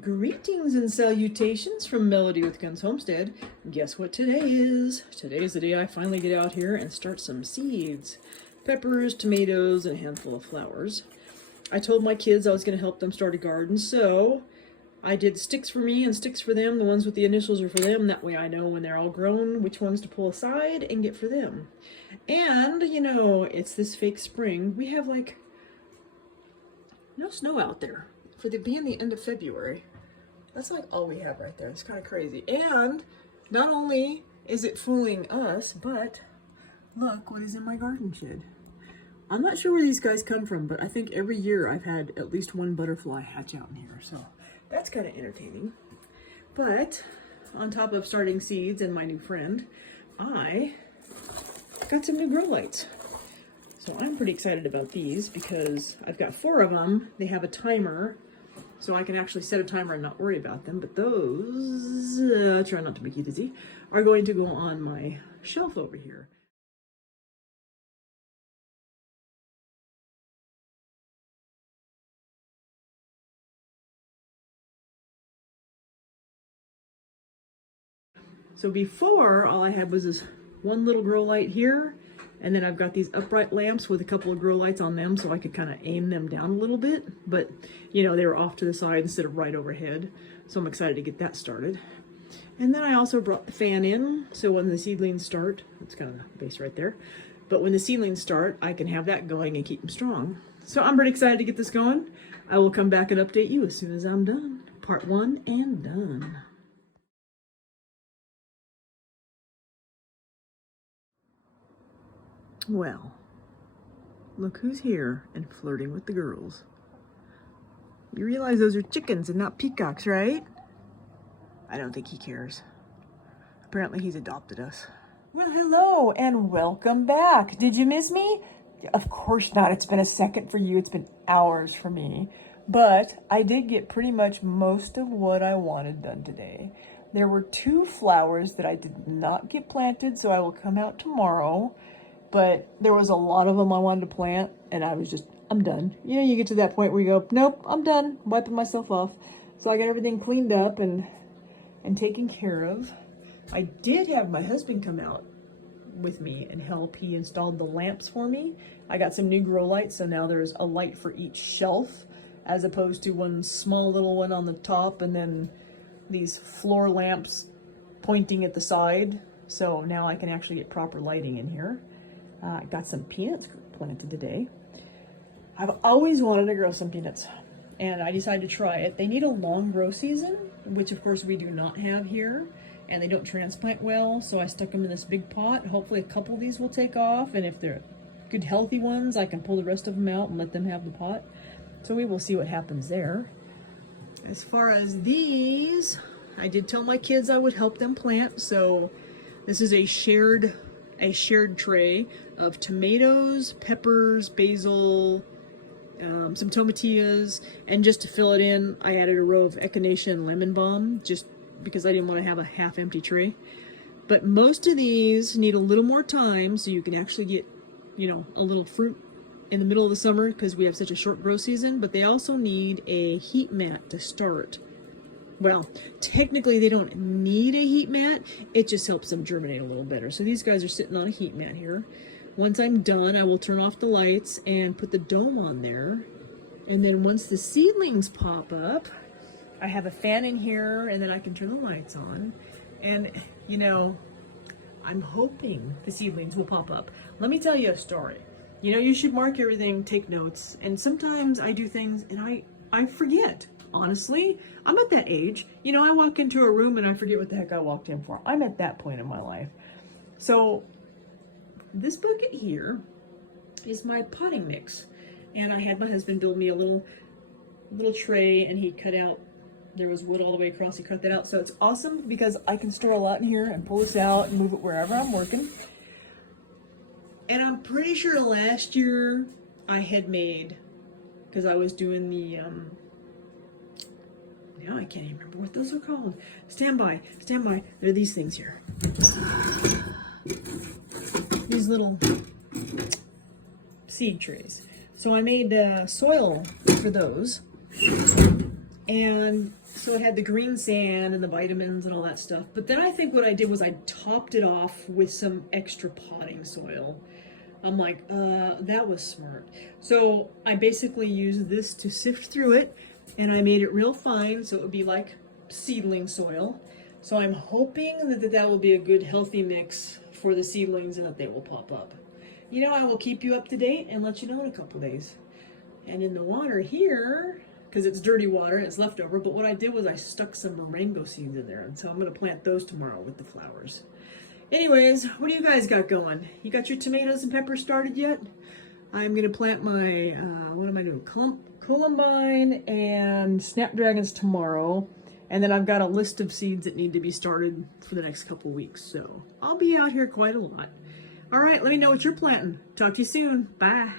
Greetings and salutations from Melody with Guns Homestead. Guess what today is? Today is the day I finally get out here and start some seeds. Peppers, tomatoes, and a handful of flowers. I told my kids I was going to help them start a garden, so I did sticks for me and sticks for them. The ones with the initials are for them. That way I know when they're all grown which ones to pull aside and get for them. And, you know, it's this fake spring. We have like no snow out there. For being the end of February, that's like all we have right there. It's kind of crazy. And not only is it fooling us, but look what is in my garden shed. I'm not sure where these guys come from, but I think every year I've had at least one butterfly hatch out in here. So that's kind of entertaining. But on top of starting seeds and my new friend, I got some new grow lights. So I'm pretty excited about these because I've got 4 of them. They have a timer, so I can actually set a timer and not worry about them. But those, try not to make you dizzy, are going to go on my shelf over here. So before, all I had was this one little grow light here, and then I've got these upright lamps with a couple of grow lights on them so I could kind of aim them down a little bit. But, you know, they were off to the side instead of right overhead. So I'm excited to get that started. And then I also brought the fan in, so when the seedlings start, it's kind of the base right there, but when the seedlings start, I can have that going and keep them strong. So I'm pretty excited to get this going. I will come back and update you as soon as I'm done. Part 1 and done. Well, look who's here and flirting with the girls. You realize those are chickens and not peacocks, right? I don't think he cares. Apparently he's adopted us. Well, hello and welcome back. Did you miss me? Of course not. It's been a second for you. It's been hours for me. But I did get pretty much most of what I wanted done today. There were 2 flowers that I did not get planted, so I will come out tomorrow. But there was a lot of them I wanted to plant, and I was just, I'm done. You know, you get to that point where you go, nope, I'm done, wiping myself off. So I got everything cleaned up and taken care of. I did have my husband come out with me and help. He installed the lamps for me. I got some new grow lights, so now there's a light for each shelf, as opposed to one small little one on the top and then these floor lamps pointing at the side. So now I can actually get proper lighting in here. I got some peanuts planted today. I've always wanted to grow some peanuts, and I decided to try it. They need a long grow season, which of course we do not have here, and they don't transplant well, so I stuck them in this big pot. Hopefully a couple of these will take off, and if they're good healthy ones, I can pull the rest of them out and let them have the pot. So we will see what happens there. As far as these, I did tell my kids I would help them plant, so this is a shared tray of tomatoes, peppers, basil, some tomatillos, and just to fill it in, I added a row of echinacea and lemon balm, just because I didn't want to have a half-empty tray. But most of these need a little more time, so you can actually get, you know, a little fruit in the middle of the summer because we have such a short grow season, but they also need a heat mat to start. Well, technically they don't need a heat mat, it just helps them germinate a little better. So these guys are sitting on a heat mat here. Once I'm done, I will turn off the lights and put the dome on there. And then once the seedlings pop up, I have a fan in here and then I can turn the lights on. And, you know, I'm hoping the seedlings will pop up. Let me tell you a story. You know, you should mark everything, take notes. And sometimes I do things and I forget. Honestly, I'm at that age. You know, I walk into a room and I forget what the heck I walked in for. I'm at that point in my life. So this bucket here is my potting mix. And I had my husband build me a little tray, and he cut out, there was wood all the way across, he cut that out. So it's awesome because I can store a lot in here and pull this out and move it wherever I'm working. And I'm pretty sure last year I had made, because I was doing the, now I can't even remember what those are called. Stand by. They're these things here. These little seed trays. So I made soil for those. And so it had the green sand and the vitamins and all that stuff. But then I think what I did was I topped it off with some extra potting soil. I'm like, that was smart. So I basically used this to sift through it, and I made it real fine so it would be like seedling soil. So I'm hoping that will be a good healthy mix for the seedlings and that they will pop up. You know, I will keep you up to date and let you know in a couple days. And in the water here, because it's dirty water and it's leftover, but what I did was I stuck some moringa seeds in there, and so I'm going to plant those tomorrow with the flowers. Anyways, what do you guys got going? You got your tomatoes and peppers started yet? I'm going to plant my, what am I doing? Columbine and snapdragons tomorrow. And then I've got a list of seeds that need to be started for the next couple weeks. So I'll be out here quite a lot. All right, let me know what you're planting. Talk to you soon. Bye.